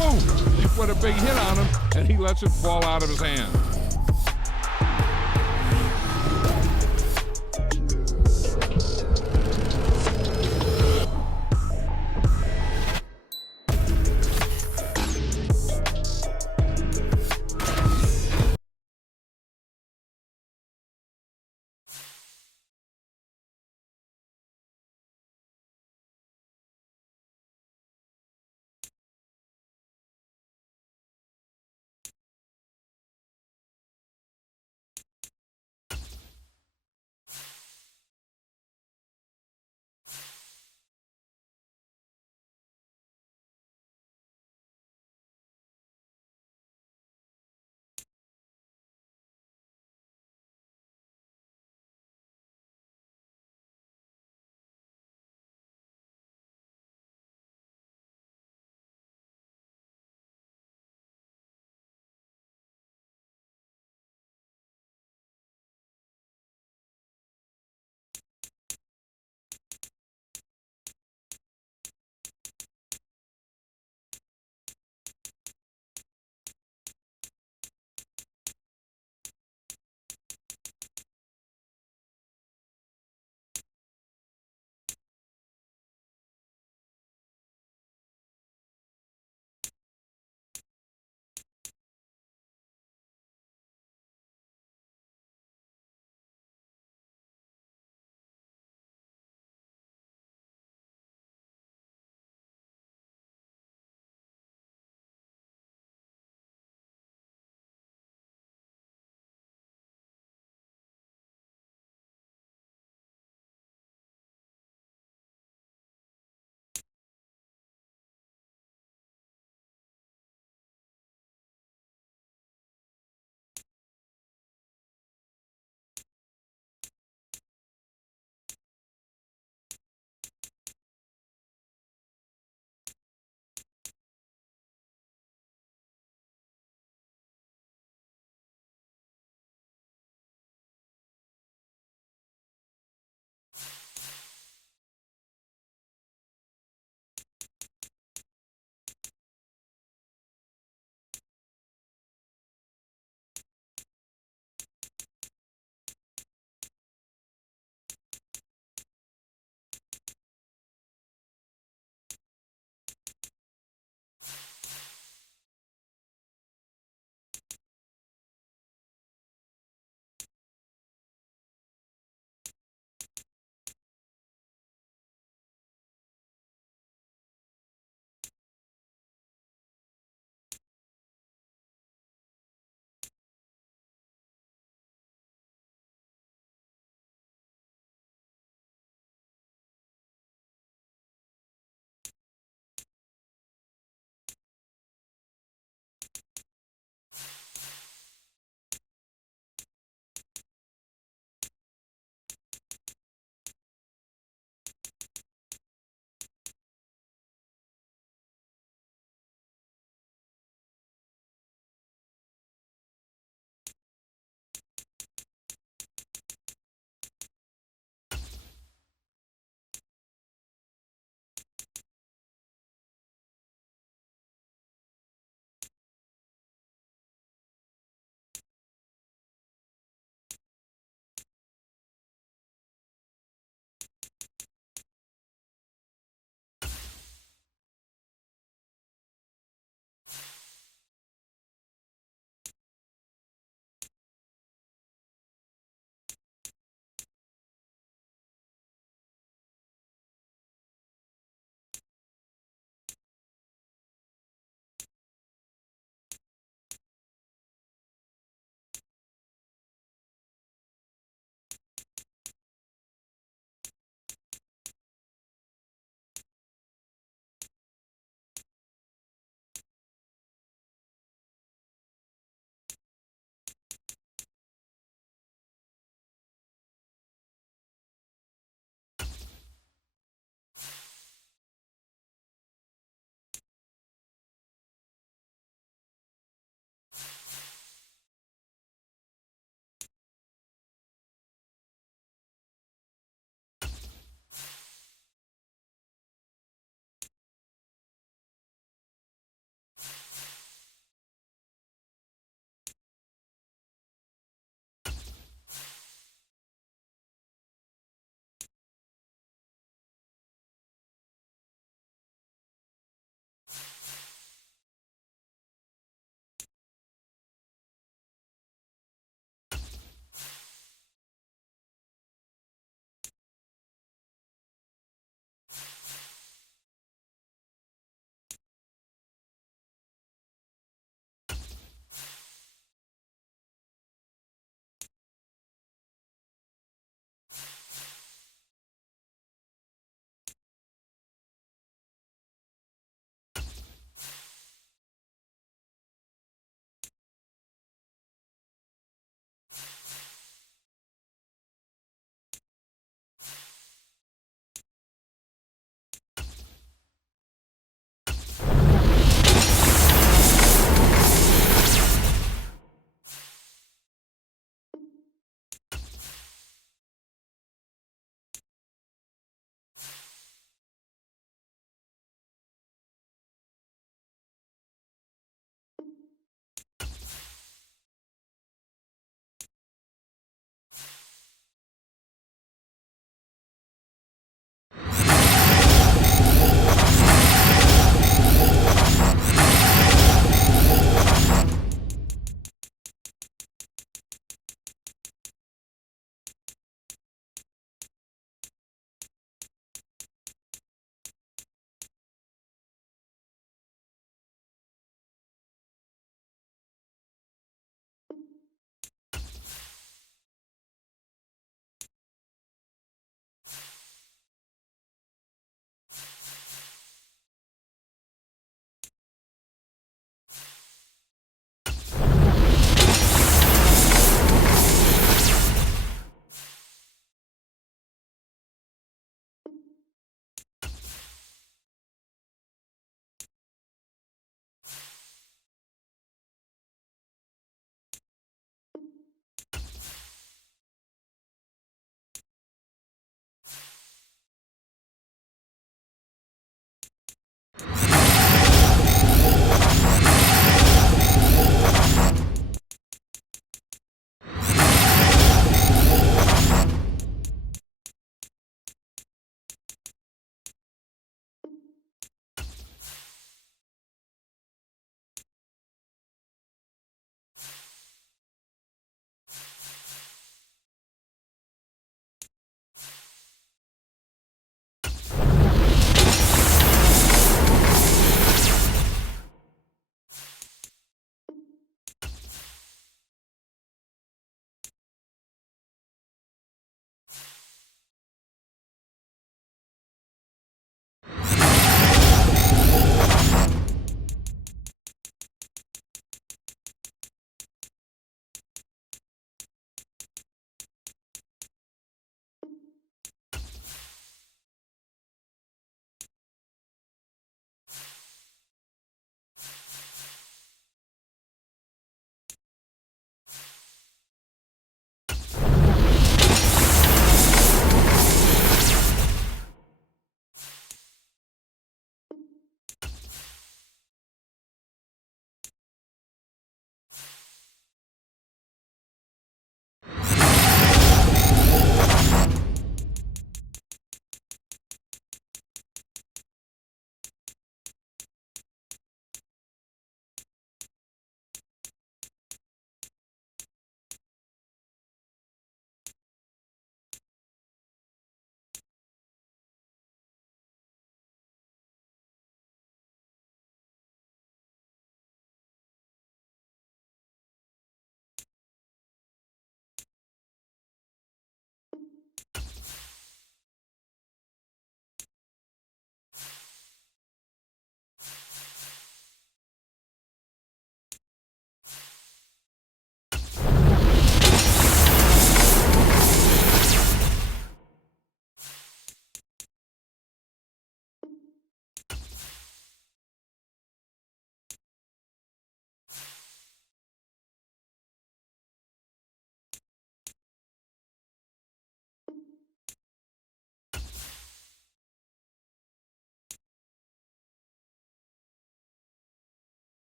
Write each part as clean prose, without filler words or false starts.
Boom! He put a big hit on him, and he lets it fall out of his hand.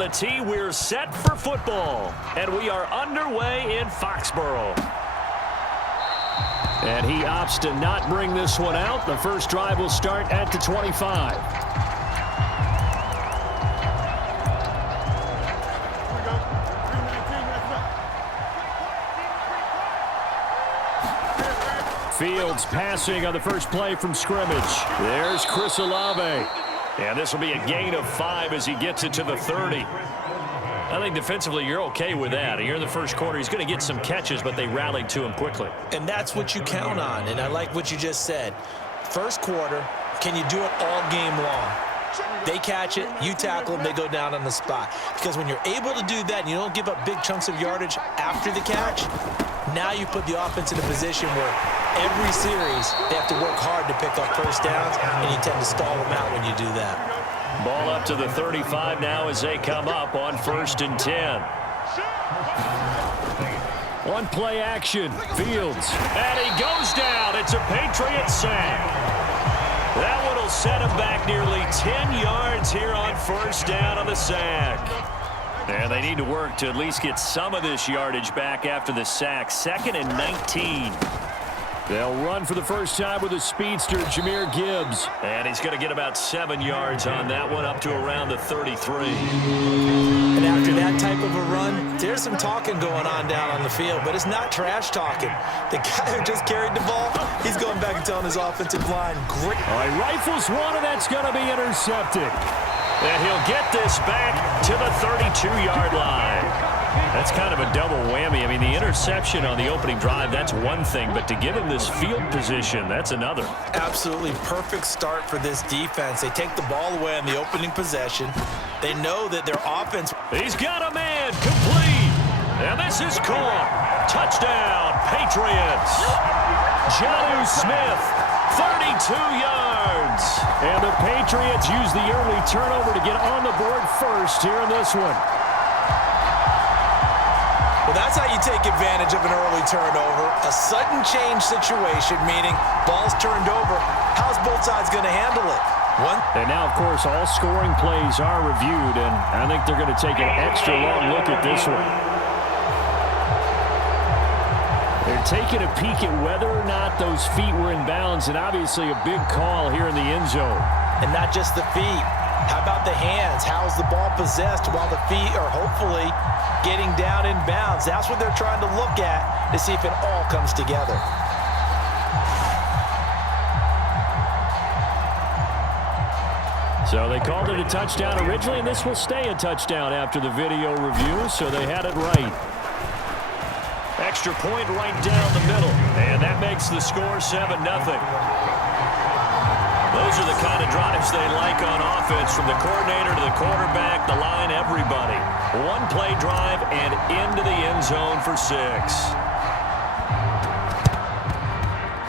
the tee. We're set for football. And we are underway in Foxborough. And he opts to not bring this one out. The first drive will start at the 25. Fields passing on the first play from scrimmage. There's Chris Olave. And this will be a gain of 5 as he gets it to the 30. I think defensively you're okay with that. Here in the first quarter, he's going to get some catches, but they rallied to him quickly. And that's what you count on, and I like what you just said. First quarter, can you do it all game long? They catch it, you tackle them, they go down on the spot. Because when you're able to do that and you don't give up big chunks of yardage after the catch, now you put the offense in a position where every series they have to work hard to pick up first downs, and you tend to stall them out when you do that. Ball up to the 35 now as they come up on 1st and 10. One play action. Fields. And he goes down. It's a Patriot sack. That one will set him back nearly 10 yards here on 1st down on the sack. And they need to work to at least get some of this yardage back after the sack. 2nd and 19. They'll run for the first time with a speedster, Jahmyr Gibbs. And he's going to get about 7 yards on that one, up to around the 33. And after that type of a run, there's some talking going on down on the field, but it's not trash talking. The guy who just carried the ball, he's going back and telling his offensive line, great. All right, rifles one, and that's going to be intercepted. And he'll get this back to the 32-yard line. That's kind of a double whammy. I mean, the interception on the opening drive, that's one thing, but to give him this field position, that's another. Absolutely perfect start for this defense. They take the ball away on the opening possession. They know that their offense... He's got a man, complete. And this is caught. Touchdown, Patriots. Jonnu Smith, 32 yards. And the Patriots use the early turnover to get on the board first here in this one. Well, that's how you take advantage of an early turnover. A sudden change situation, meaning ball's turned over. How's both sides going to handle it? And now, of course, all scoring plays are reviewed, and I think they're going to take an extra long look at this one. They're taking a peek at whether or not those feet were in bounds, and obviously a big call here in the end zone. And not just the feet. How about the hands? How's the ball possessed while the feet are hopefully getting down in bounds? That's what they're trying to look at to see if it all comes together. So they called it a touchdown originally, and this will stay a touchdown after the video review, so they had it right. Extra point right down the middle, and that makes the score 7-0. Those are the kind of drives they like on offense, from the coordinator to the quarterback, the line, everybody. One play drive and into the end zone for 6.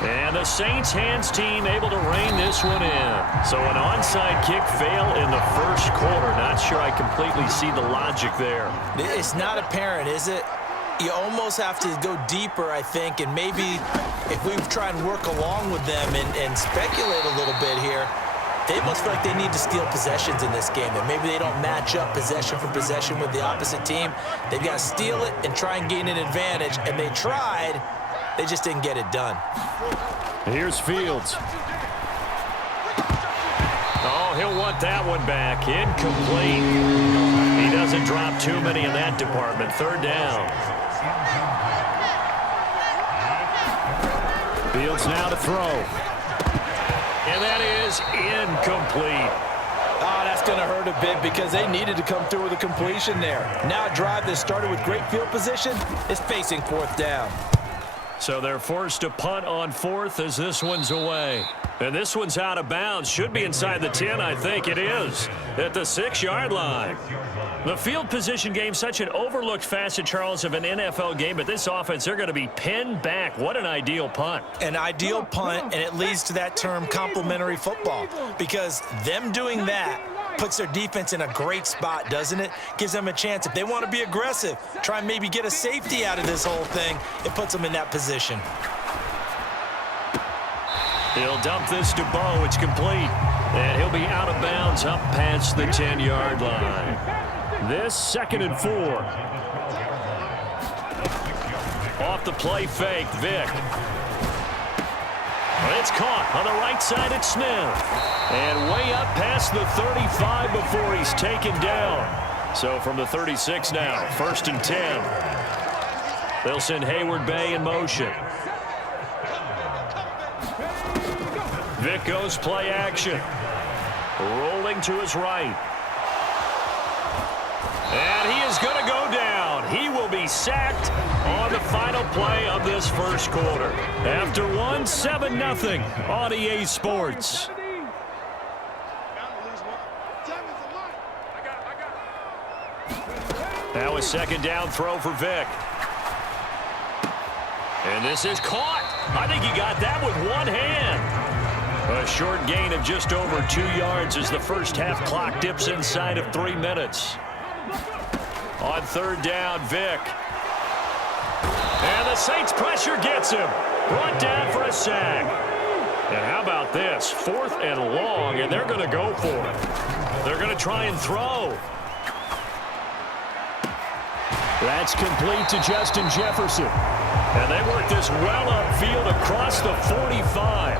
And the Saints hands team able to rein this one in. So an onside kick fail in the first quarter. Not sure I completely see the logic there. It's not apparent, is it? You almost have to go deeper, I think, and maybe if we try and work along with them and speculate a little bit here, they must feel like they need to steal possessions in this game, and maybe they don't match up possession for possession with the opposite team. They've got to steal it and try and gain an advantage, and they tried. They just didn't get it done. Here's Fields. Oh, he'll want that one back. Incomplete. He doesn't drop too many in that department. 3rd down. Fields now to throw. And that is incomplete. Oh, that's going to hurt a bit because they needed to come through with a completion there. Now a drive that started with great field position is facing 4th down. So they're forced to punt on 4th as this one's away. And this one's out of bounds. Should be inside the 10, I think it is, at the 6-yard line. The field position game, such an overlooked facet, Charles, of an NFL game, but this offense, they're going to be pinned back. What an ideal punt. An ideal punt, and it leads to that term complementary football, because them doing that puts their defense in a great spot, doesn't it? Gives them a chance. If they want to be aggressive, try and maybe get a safety out of this whole thing, it puts them in that position. He'll dump this to Bo. It's complete. And he'll be out of bounds up past the 10-yard line. This 2nd and 4. Off the play fake, Vick. It's caught on the right side at Smith. And way up past the 35 before he's taken down. So from the 36 now, 1st and 10. They'll send Hayward Bay in motion. Vick goes play action. Rolling to his right. And he is going to go down. He will be sacked on the final play of this first quarter. After 7-0 on EA Sports. Now a 2nd down throw for Vick. And this is caught. I think he got that with one hand. A short gain of just over 2 yards as the first half clock dips inside of 3 minutes. On 3rd down, Vick. And the Saints pressure gets him. Brought down for a sack. And how about this? 4th and long, and they're going to go for it. They're going to try and throw. That's complete to Justin Jefferson. And they work this well upfield across the 45.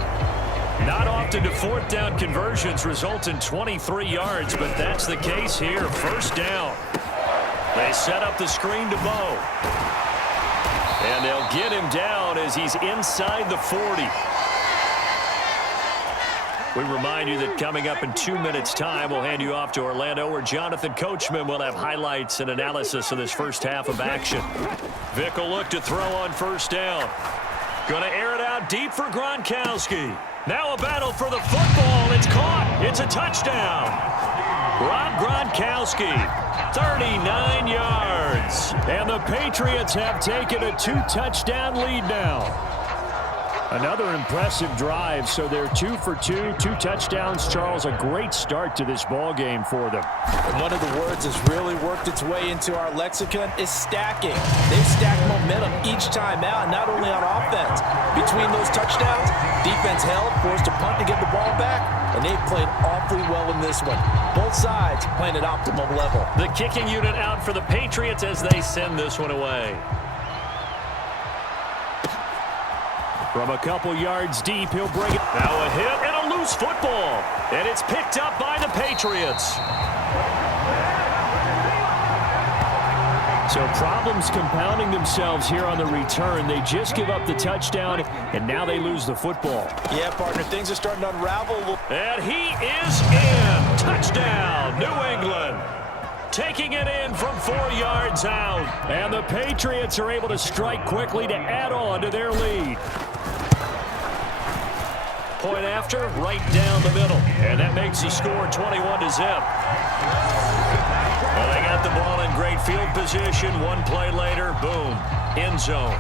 Not often do 4th down conversions result in 23 yards, but that's the case here. 1st down. They set up the screen to Bo. And they'll get him down as he's inside the 40. We remind you that coming up in 2 minutes' time, we'll hand you off to Orlando, where Jonathan Coachman will have highlights and analysis of this first half of action. Vick will look to throw on 1st down. Going to air it out deep for Gronkowski. Now a battle for the football. It's caught. It's a touchdown. Rob Gronkowski, 39 yards. And the Patriots have taken a 2-touchdown lead now. Another impressive drive, so they're 2 for 2, 2 touchdowns. Charles, a great start to this ball game for them. And one of the words that's really worked its way into our lexicon is stacking. They've stacked momentum each time out, not only on offense. Between those touchdowns, defense held, forced a punt to get the ball back, and they've played awfully well in this one. Both sides playing at optimum level. The kicking unit out for the Patriots as they send this one away. From a couple yards deep, he'll bring it. Now a hit and a loose football. And it's picked up by the Patriots. So problems compounding themselves here on the return. They just give up the touchdown, and now they lose the football. Yeah, partner, things are starting to unravel. And he is in. Touchdown, New England. Taking it in from 4 yards out. And the Patriots are able to strike quickly to add on to their lead. Point after, right down the middle. And that makes the score 21-0. Well, they got the ball in great field position. One play later, boom, end zone.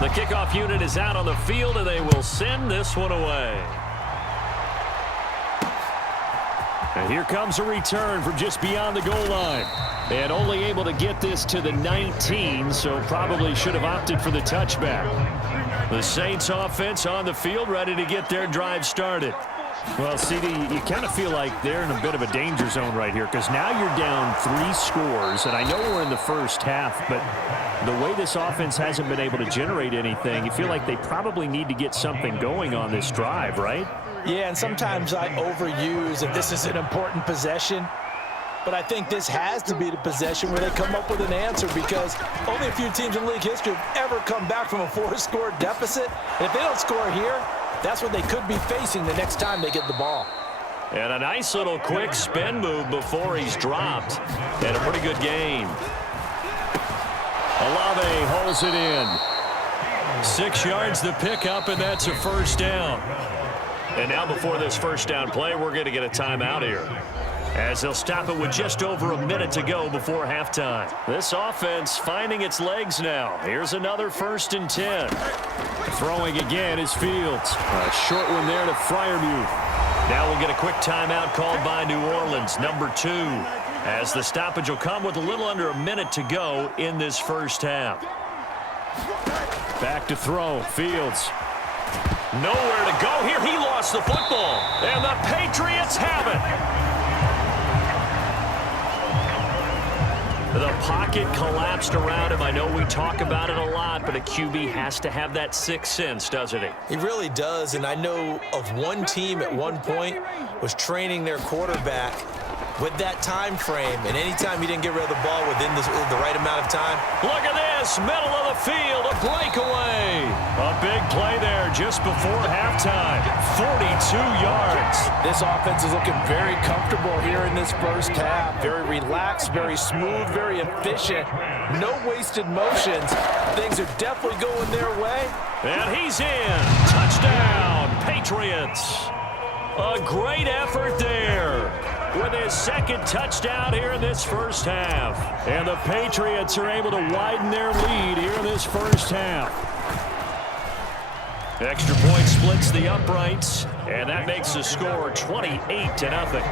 The kickoff unit is out on the field, and they will send this one away. And here comes a return from just beyond the goal line. And only able to get this to the 19, so probably should have opted for the touchback. The Saints offense on the field, ready to get their drive started. Well, CD, you kind of feel like they're in a bit of a danger zone right here, because now you're down 3 scores, and I know we're in the first half, but the way this offense hasn't been able to generate anything, you feel like they probably need to get something going on this drive, right? Yeah, and sometimes I overuse that this is an important possession. But I think this has to be the possession where they come up with an answer, because only a few teams in league history have ever come back from a 4-score deficit. And if they don't score here, that's what they could be facing the next time they get the ball. And a nice little quick spin move before he's dropped. And a pretty good gain. Olave holds it in. 6 yards the pickup, and that's a first down. And now before this first down play, we're going to get a timeout here, as they'll stop it with just over a minute to go before halftime. This offense finding its legs now. Here's another 1st and 10. Throwing again is Fields. A short one there to Freiermuth. Now we'll get a quick timeout called by New Orleans, number 2, as the stoppage will come with a little under a minute to go in this first half. Back to throw, Fields. Nowhere to go here. He lost the football, and the Patriots have it. The pocket collapsed around him. I know we talk about it a lot, but a QB has to have that sixth sense, doesn't he? He really does, and I know of one team at one point was training their quarterback with that time frame, and anytime he didn't get rid of the ball within the right amount of time. Look at this, middle of the field, a breakaway. A big play there just before halftime, 42 yards. This offense is looking very comfortable here in this first half. Very relaxed, very smooth, very efficient. No wasted motions. Things are definitely going their way. And he's in. Touchdown, Patriots. A great effort there with his second touchdown here in this first half. And the Patriots are able to widen their lead here in this first half. Extra point splits the uprights, and that makes the score 28-0.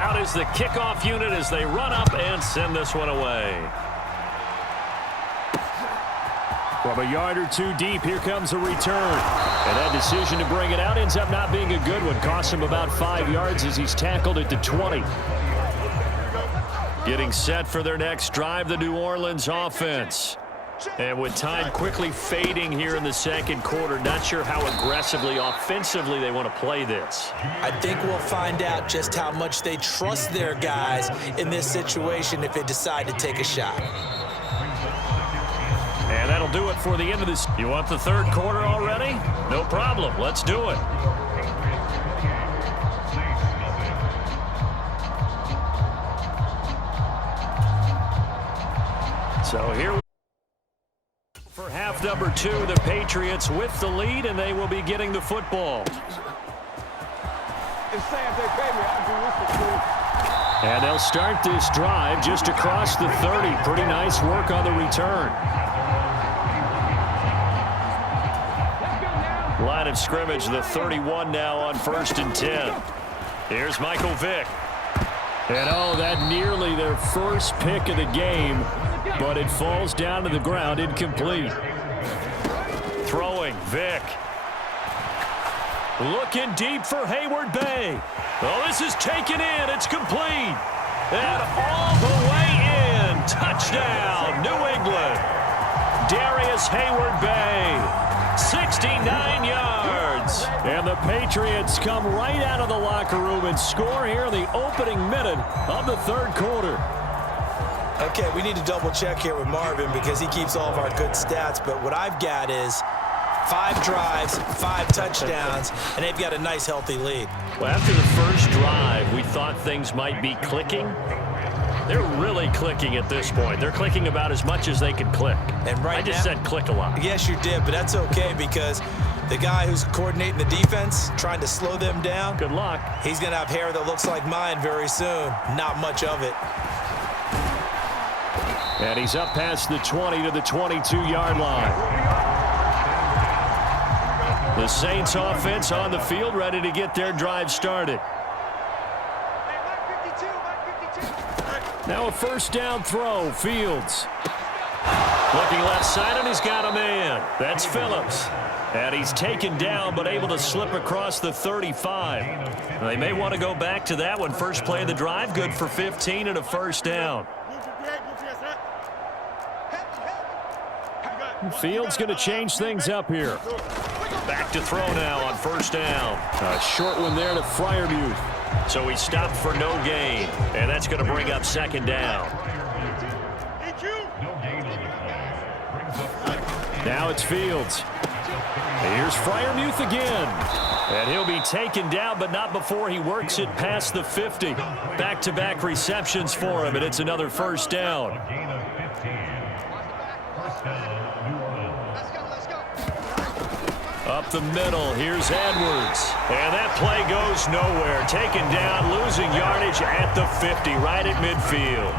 Out is the kickoff unit as they run up and send this one away. From a yard or two deep, here comes a return. And that decision to bring it out ends up not being a good one. Costs him about 5 yards as he's tackled at the 20. Getting set for their next drive, the New Orleans offense. And with time quickly fading here in the second quarter, not sure how aggressively, offensively they want to play this. I think we'll find out just how much they trust their guys in this situation if they decide to take a shot. And that'll do it for the end of this. You want the third quarter already? No problem. Let's do it. So here for half number 2, the Patriots with the lead, and they will be getting the football. And they'll start this drive just across the 30. Pretty nice work on the return. Line of scrimmage, the 31 now on 1st and 10. Here's Michael Vick. And oh, that nearly their first pick of the game, but it falls down to the ground, incomplete. Throwing, Vick. Looking deep for Hayward Bay. Oh, this is taken in. It's complete. And all the way in. Touchdown, New England. Darius Hayward Bay. 69 yards. And the Patriots come right out of the locker room and score here in the opening minute of the third quarter. Okay, we need to double check here with Marvin because he keeps all of our good stats. But what I've got is 5 drives, 5 touchdowns, and they've got a nice, healthy lead. Well, after the first drive, we thought things might be clicking. They're really clicking at this point. They're clicking about as much as they can click. And right I just said click a lot. Yes, you did, but that's okay because the guy who's coordinating the defense, trying to slow them down, good luck. He's going to have hair that looks like mine very soon. Not much of it. And he's up past the 20 to the 22-yard line. The Saints offense on the field, ready to get their drive started. Now a first down throw, Fields. Looking left side, and he's got a man. That's Phillips. And he's taken down, but able to slip across the 35. They may want to go back to that one. First play of the drive, good for 15 and a first down. Fields going to change things up here. Back to throw now on first down. A short one there to Freiermuth. So he stopped for no gain. And that's going to bring up second down. Now it's Fields. Here's Freiermuth again. And he'll be taken down, but not before he works it past the 50. Back-to-back receptions for him, and it's another first down. Up the middle, here's Edwards. And that play goes nowhere. Taken down, losing yardage at the 50, right at midfield.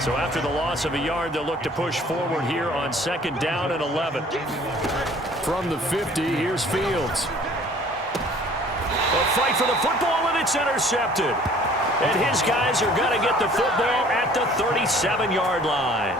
So after the loss of a yard, they'll look to push forward here on second down and 11. From the 50, here's Fields. A fight for the football, and it's intercepted. And his guys are going to get the football at the 37-yard line.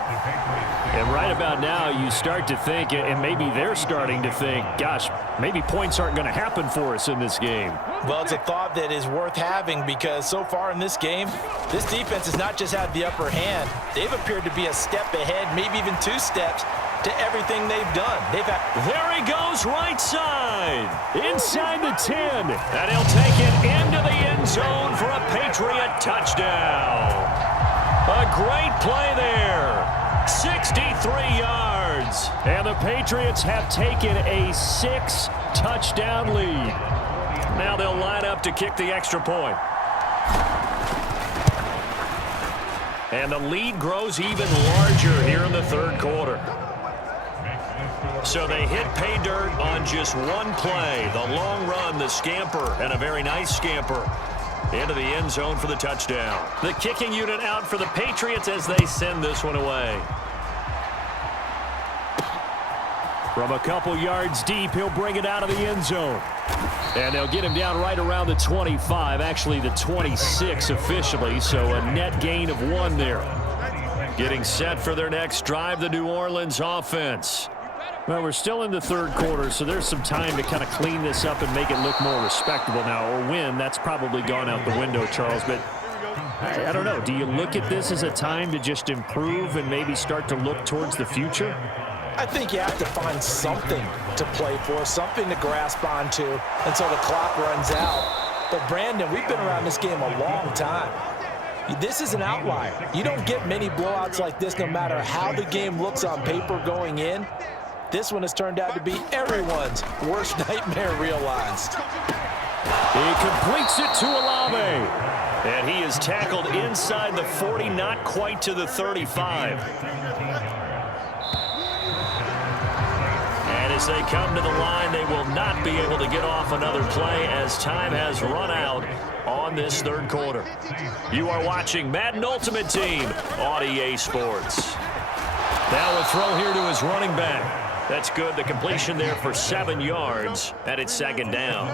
And right about now, you start to think, and maybe they're starting to think, gosh, maybe points aren't going to happen for us in this game. Well, it's a thought that is worth having because so far in this game, this defense has not just had the upper hand. They've appeared to be a step ahead, maybe even 2 steps to everything they've done. There he goes, right side, inside the 10. And he'll take it into the end zone for a Patriot touchdown. A great play there. 63 yards. And the Patriots have taken a 6-touchdown lead. Now they'll line up to kick the extra point. And the lead grows even larger here in the third quarter. So they hit pay dirt on just one play. The long run, the scamper, and a very nice scamper into the end zone for the touchdown. The kicking unit out for the Patriots as they send this one away. From a couple yards deep, he'll bring it out of the end zone. And they'll get him down right around the 25, actually the 26 officially, so a net gain of 1 there. Getting set for their next drive, the New Orleans offense. Well, we're still in the third quarter, so there's some time to kind of clean this up and make it look more respectable now. Or win, that's probably gone out the window, Charles. But I don't know. Do you look at this as a time to just improve and maybe start to look towards the future? I think you have to find something to play for, something to grasp onto until the clock runs out. But, Brandon, we've been around this game a long time. This is an outlier. You don't get many blowouts like this no matter how the game looks on paper going in. This one has turned out to be everyone's worst nightmare realized. He completes it to Olave. And he is tackled inside the 40, not quite to the 35. And as they come to the line, they will not be able to get off another play as time has run out on this third quarter. You are watching Madden Ultimate Team on EA Sports. Now a throw here to his running back. That's good. The completion there for 7 yards, and it's second down.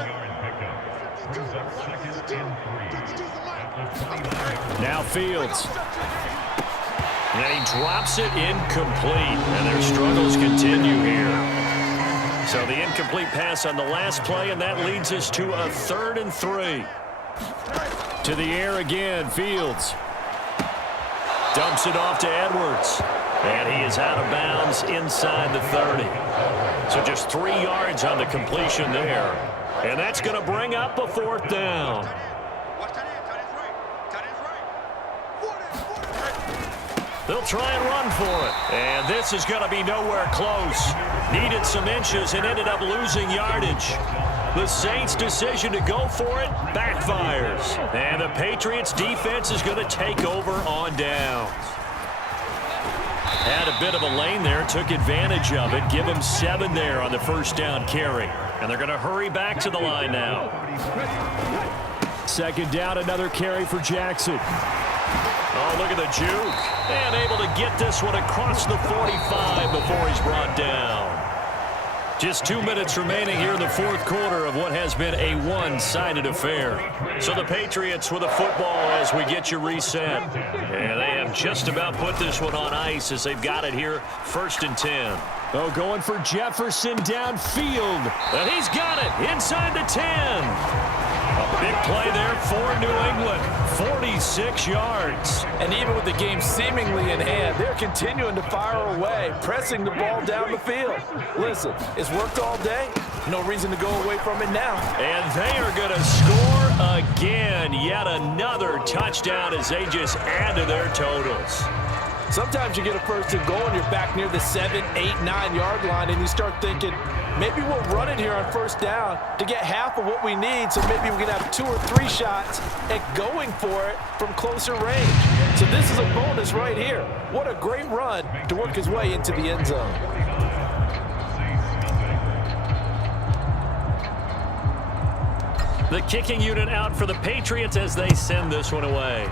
Now Fields. And he drops it incomplete, and their struggles continue here. So the incomplete pass on the last play, and that leads us to a 3rd and 3. To the air again, Fields. Dumps it off to Edwards. And he is out of bounds inside the 30. So just 3 yards on the completion there. And that's going to bring up a 4th down. They'll try and run for it. And this is going to be nowhere close. Needed some inches and ended up losing yardage. The Saints' decision to go for it backfires. And the Patriots' defense is going to take over on downs. Had a bit of a lane there, took advantage of it. Give them 7 there on the first down carry. And they're going to hurry back to the line now. Second down, another carry for Jackson. Oh, look at the juke. And able to get this one across the 45 before he's brought down. Just 2 minutes remaining here in the fourth quarter of what has been a one-sided affair. So the Patriots with a football as we get you reset. And they have just about put this one on ice as they've got it here, 1st and 10. Oh, going for Jefferson downfield. And he's got it inside the 10. A big play there for New England, 46 yards. And even with the game seemingly in hand, they're continuing to fire away, pressing the ball down the field. Listen, it's worked all day. No reason to go away from it now. And they are going to score again. Yet another touchdown as they just add to their totals. Sometimes you get a 1st and goal and you're back near the 7, 8, 9-yard line, and you start thinking, maybe we'll run it here on 1st down to get half of what we need, so maybe we can have 2 or 3 shots at going for it from closer range. So this is a bonus right here. What a great run to work his way into the end zone. The kicking unit out for the Patriots as they send this one away.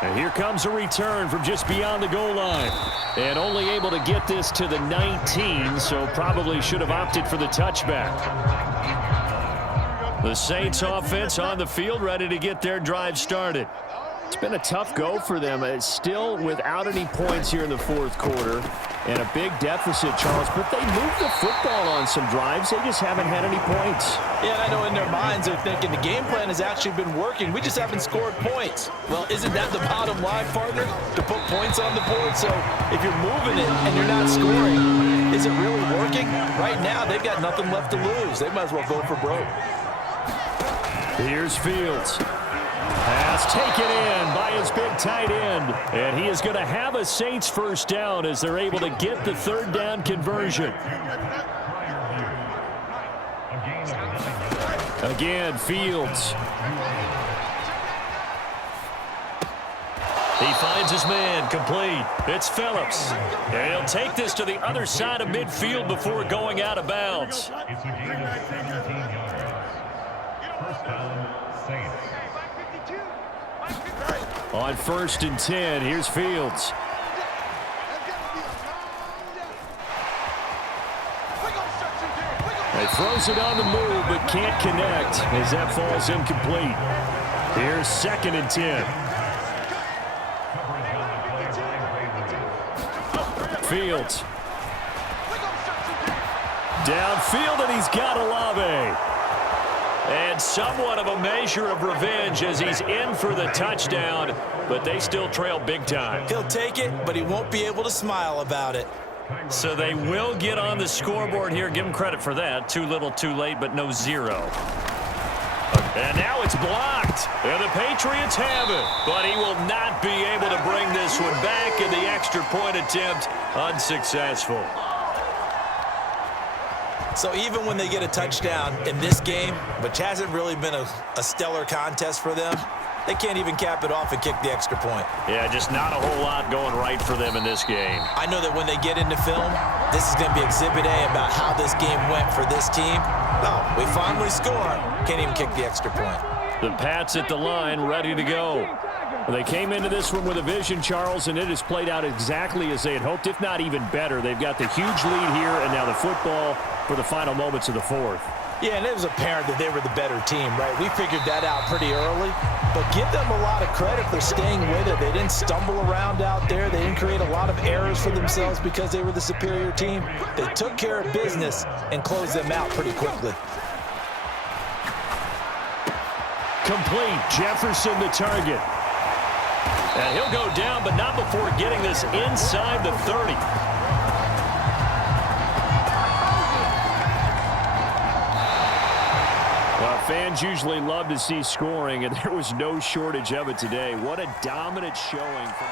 And here comes a return from just beyond the goal line. And only able to get this to the 19, so probably should have opted for the touchback. The Saints offense on the field, ready to get their drive started. It's been a tough go for them. It's still without any points here in the fourth quarter and a big deficit, Charles. But they moved the football on some drives. They just haven't had any points. Yeah, and I know in their minds they're thinking the game plan has actually been working. We just haven't scored points. Well, isn't that the bottom line, partner? To put points on the board? So if you're moving it and you're not scoring, is it really working? Right now, they've got nothing left to lose. They might as well go for broke. Here's Fields. Pass taken in by his big tight end. And he is going to have a Saints first down as they're able to get the third down conversion. Again, Fields. He finds his man complete. It's Phillips. And he'll take this to the other side of midfield before going out of bounds. It's a gain of 17 yards. First down, Saints. On 1st and 10, here's Fields. He throws it on the move, but can't connect as that falls incomplete. Here's 2nd and 10. Fields. Downfield, and he's got Olave. And somewhat of a measure of revenge as he's in for the touchdown, but they still trail big time. He'll take it, but he won't be able to smile about it. So they will get on the scoreboard here. Give him credit for that. Too little, too late, but no zero. And now it's blocked. And the Patriots have it. But he will not be able to bring this one back, and the extra point attempt unsuccessful. So even when they get a touchdown in this game, which hasn't really been a stellar contest for them, they can't even cap it off and kick the extra point. Yeah, just not a whole lot going right for them in this game. I know that when they get into film, this is going to be Exhibit A about how this game went for this team. Oh, we finally score. Can't even kick the extra point. The Pats at the line, ready to go. They came into this one with a vision, Charles, and it has played out exactly as they had hoped, if not even better. They've got the huge lead here, and now the football for the final moments of the fourth. Yeah, and it was apparent that they were the better team, right? We figured that out pretty early, but give them a lot of credit for staying with it. They didn't stumble around out there. They didn't create a lot of errors for themselves because they were the superior team. They took care of business and closed them out pretty quickly. Complete. Jefferson the target. And he'll go down, but not before getting this inside the 30. Fans usually love to see scoring, and there was no shortage of it today. What a dominant showing from